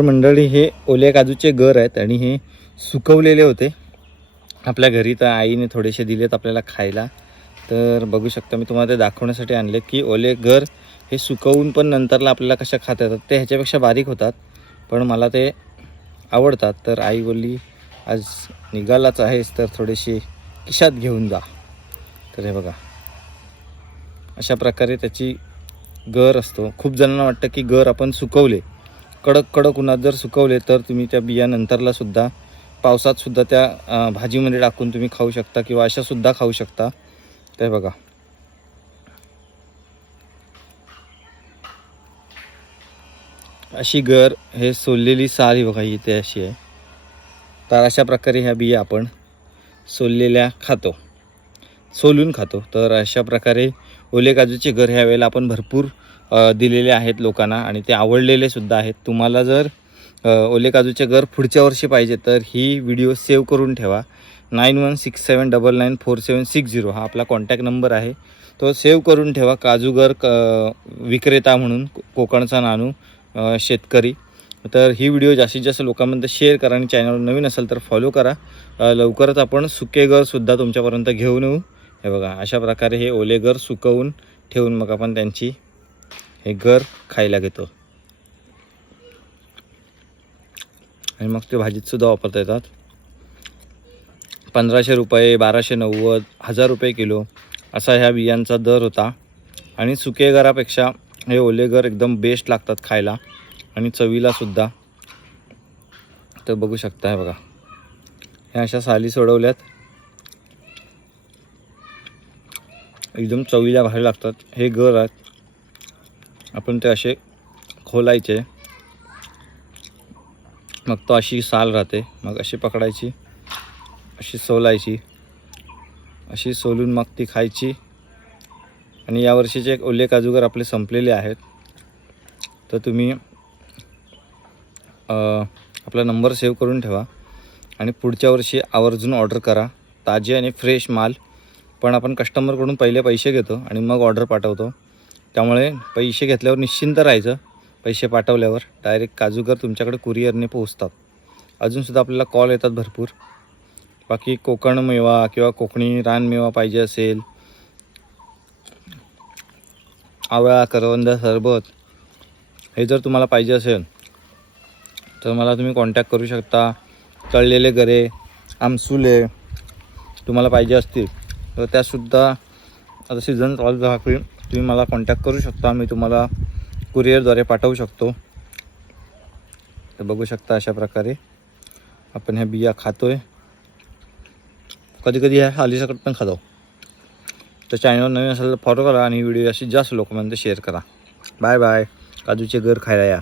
मंडळी हे ओल्या काजूचे गर आहेत आणि हे सुकवलेले होते आपल्या घरी. तर आईने थोडेसे दिलेत आपल्याला खायला. तर बघू शकता मी तुम्हाला ते दाखवण्यासाठी आणले की ओले गर हे सुकवून पण नंतरला आपल्याला कशा खाता येतात. ते ह्याच्यापेक्षा बारीक होतात पण मला ते आवडतात. तर आई बोलली आज निघालाच आहेस तर थोडेसे खिशात घेऊन जा. तर हे बघा अशा प्रकारे त्याची गर असतो. खूप जणांना वाटतं की गर आपण सुकवले कडक उन्हात जर सुकवले तर तुम्ही त्या बिया नंतरला सुद्धा पावसात सुद्धा त्या भाजीमध्ये टाकून तुम्ही खाऊ शकता किंवा अशा सुद्धा खाऊ शकता. ते बघा अशी गर हे सोललेली साल ही बघा इथे अशी आहे. तर अशा प्रकारे ह्या बिया आपण सोललेल्या सोलून खातो. तर अशा प्रकारे ओले काजूचे गर ह्या वेळेला आपण भरपूर दिलेले आहेत लोकांना आणि ते आवडलेले सुद्धा आहेत. तुम्हाला जर ओले काजूचे गर पुढच्या वर्षी पाहिजे तर ही व्हिडिओ सेव्ह करून ठेवा. 9167994760 हा आपला कॉन्टॅक्ट नंबर आहे. तो सेव्ह करून ठेवा. काजूगर विक्रेता म्हणून कोकणचा नानू शेतकरी. तर ही व्हिडिओ जास्तीत जास्त लोकांमध्ये शेअर करा आणि चॅनलवर नवीन असेल तर फॉलो करा. लवकरच आपण सुके गरसुद्धा तुमच्यापर्यंत घेऊन येऊ. हे बघा अशा प्रकारे हे ओले गर सुकवून ठेवून मग आपण त्यांची हे गर खायला घेतो आणि मग ते भाजीतसुद्धा वापरता येतात. 1500 रुपये, 1290, 1000 रुपये किलो असा ह्या बियांचा दर होता. आणि सुके गरापेक्षा हे ओले गर एकदम बेस्ट लागतात खायला आणि चवीलासुद्धा. तर बघू शकता हे बघा ह्या अशा साली सोडवल्यात. एकदम चवीला भारी लागतात. हे गर आहेत आपण ते असे खोलायचे मग तो अशी साल राहते. मग अशी पकडायची अशी सोलायची अशी सोलून मग ती खायची. आणि यावर्षीचे ओले काजूगर आपले संपलेले आहेत. तर तुम्ही आपला नंबर सेव्ह करून ठेवा आणि पुढच्या वर्षी आवर्जून ऑर्डर करा. ताजे आणि फ्रेश माल. पण आपण कस्टमरकडून पहिले पैसे घेतो आणि मग ऑर्डर पाठवतो. त्यामुळे पैसे घेतल्यावर निश्चिंत राहायचं. पैसे पाठवल्यावर डायरेक्ट काजूगर तुमच्याकडे कुरिअरने पोहोचतात. अजूनसुद्धा आपल्याला कॉल येतात भरपूर. बाकी कोकण मेवा किंवा कोकणी रानमेवा पाहिजे असेल, आवळा करवंद सरबत हे जर तुम्हाला पाहिजे असेल तर मला तुम्ही कॉन्टॅक्ट करू शकता. तळलेले गरे, आमसुले तुम्हाला पाहिजे असतील तर त्यासुद्धा आता सीझन चालू झाला की तुम्ही मला कॉन्टॅक्ट करू शकता. मी तुम्हाला कुरिअरद्वारे पाठवू शकतो. तर बघू शकता अशा प्रकारे आपण ह्या बिया खातोय. कधी ह्या हालीसकट पण खातो. तर चॅनलवर नवीन असेल तर फॉलो करा आणि व्हिडिओ जास्तीत जास्त लोकांमध्ये शेअर करा. Bye bye. काजूचे गर खायला या.